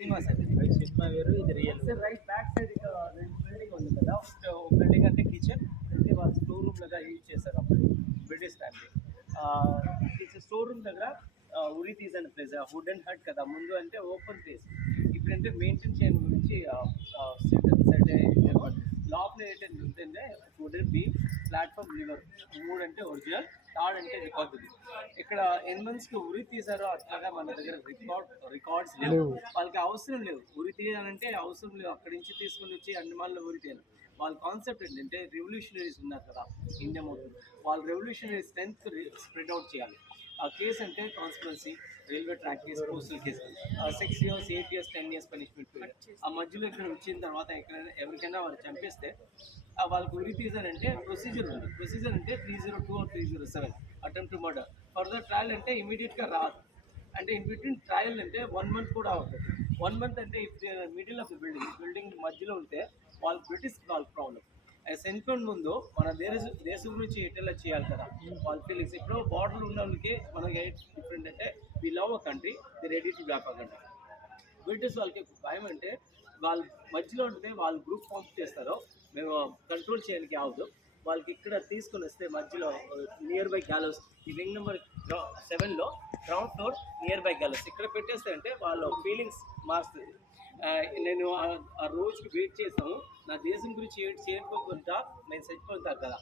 Cinema sir cinema వేరు, ఇది real. Sir right back side building ఉంది కదా, బిల్డింగ్ అంటే కిచెన్ అంటే వాళ్ళు స్టోర్ రూమ్ లాగా యూజ్ చేశారు అప్పుడు బ్రిటిష్ టైంలో. స్టోర్ రూమ్ దగ్గర ఉరి తీసిన ప్లేస్ వుడెన్ హట్ కదా, ముందు అంటే ఓపెన్ ప్లేస్. ఇప్పుడంటే మెయింటైన్ చేయడం గురించి లోపల ఏంటంటే వుడెన్ బీ ప్లాట్ఫామ్ లివర్, మూడు అంటే ఒరిజినల్, థర్డ్ అంటే రికార్డ్. ఇక్కడ ఎనిమల్స్కి ఉరి తీసారో అట్లాగా మన దగ్గర రికార్డ్స్ లేవు. వాళ్ళకి అవసరం లేదు ఉరి తీయాలంటే, అవసరం లేదు. అక్కడి నుంచి తీసుకొని వచ్చి అండమాన్లో ఉరి తీయాలి. వాళ్ళ కాన్సెప్ట్ ఏంటంటే రెవల్యూషనరీస్ ఉన్నారు కదా ఇండియా మొత్తం, వాళ్ళ రెవల్యూషనరీ స్ట్రెంత్ స్ప్రెడ్ అవుట్ చేయాలి. ఆ కేసు అంటే conspiracy, railway track case, postal case, 6 years 8 years 10 years punishment period. ఆ మధ్యలో ఇక్కడ వచ్చిన తర్వాత ఎక్కడైనా ఎవరికైనా వాళ్ళు చంపేస్తే వాళ్ళకి ఉరి తీసారంటే ప్రొసీజర్ ఉంది. ప్రొసీజర్ అంటే 302 or 307 attempt to murder. Further trial అంటే ఇమీడియట్గా రాదు. అంటే ఇన్ బిట్వీన్ ట్రయల్ అంటే 1 month కూడా అవుతుంది. 1 month అంటే if middle of the building మధ్యలో ఉంటే వాళ్ళు బ్రిటిష్ వాళ్ళ ప్రాబ్లం. సెన్ఫోన్ ముందు మన దేశం గురించి ఎట్లా చేయాలి కదా వాళ్ళ ఫీలింగ్స్. ఇప్పుడు బార్డర్ ఉన్న వాళ్ళకి మనకి డిఫరెంట్ అంటే we love a country, they ready to back a country. British వాళ్ళకి భయం అంటే వాళ్ళ మధ్యలో ఉంటే వాళ్ళు గ్రూప్ ఫామ్ చేస్తారో మేము కంట్రోల్ చేయడానికి అవ్వదు. వాళ్ళకి ఇక్కడ తీసుకొని వస్తే మధ్యలో నియర్ బై గ్యాలోస్, ఈ రింగ్ నెంబర్ 7లో గ్రౌండ్ ఫ్లోర్ నియర్ బై గ్యాలోస్ ఇక్కడ పెట్టేస్తే అంటే వాళ్ళ ఫీలింగ్స్ మారుస్తుంది. నేను ఆ రోజుకి వెయిట్ చేస్తాను, నా దేశం గురించి చేయకపోతుంటా నేను చచ్చిపోతాను కదా,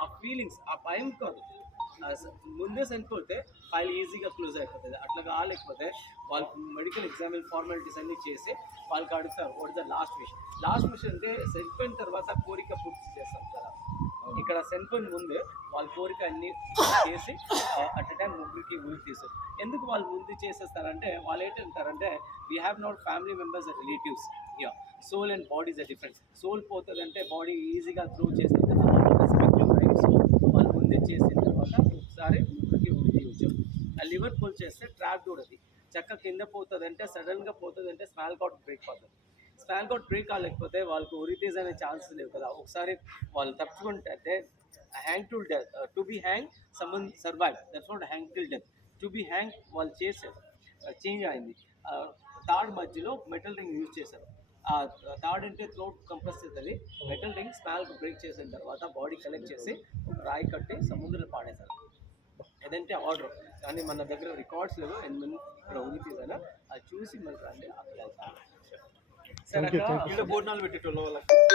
ఆ ఫీలింగ్స్, ఆ భయం కాదు. ముందే చనిపోతే ఫైల్ ఈజీగా క్లోజ్ అయిపోతుంది. అట్లా కాలేకపోతే వాళ్ళకి మెడికల్ ఎగ్జామిన్ ఫార్మాలిటీస్ అన్నీ చేసి వాళ్ళకి అడుగుతారు what is the last wish. Last wish అంటే చనిపోయిన తర్వాత కోరిక పూర్తి చేస్తాం కదా, ఇక్కడ చనిపోయిన ముందే వాళ్ళ కోరిక అన్నీ చేసి అట్ ఎ టైం ముగ్గురికి ఉరి తీస్తారు. ఎందుకు వాళ్ళు ముందు చేసేస్తారంటే వాళ్ళు ఏంటంటారంటే we have not family members and relatives, yeah soul and bodies are different. Soul పోతుందంటే బాడీ ఈజీగా త్రూ చేస్తుంది కదా, రెస్పెక్టివ్ రైట్స్ వాళ్ళు ముందే చేసిన తర్వాత ఒకసారి ముగ్గురికి ఉరి తీయవచ్చు. ఆ లివర్ పుల్ చేస్తే ట్రాప్ చూడది చక్క కింద పోతుందంటే, సడన్గా పోతుందంటే స్పాల్ కార్డ్ బ్రేక్ అవుతుంది. స్పాల్ కార్డ్ బ్రేక్ కాలేకపోతే వాళ్ళకు ఉరి తీసే ఛాన్స్ లేవు కదా. ఒకసారి వాళ్ళు తప్పుకుంటే అంటే hang to death, to be hang someone survive, that's not hang till death. To be hang వాళ్ళు చేశారు, చేంజ్ అయింది. థర్డ్ మధ్యలో మెటల్ రింగ్ యూజ్ చేశారు. ఆ థర్డ్ అంటే థ్రోట్ కంప్రెస్ చేస్తుంది, మెటల్ రింగ్ స్పాల్ బ్రేక్ చేసిన తర్వాత బాడీ కలెక్ట్ చేసి రాయి కట్టి సముద్రంలో పాడేశారు. ఏదంటే ఆర్డర్, కానీ మన దగ్గర రికార్డ్స్ లేవు. ఎనిమిది ఇక్కడ ఉరి తీసాను, అది చూసి మనకు రండి అక్కడ వెళ్తాను. సరే, అక్కడ భోజనాలు పెట్టేటోళ్ళు వాళ్ళకి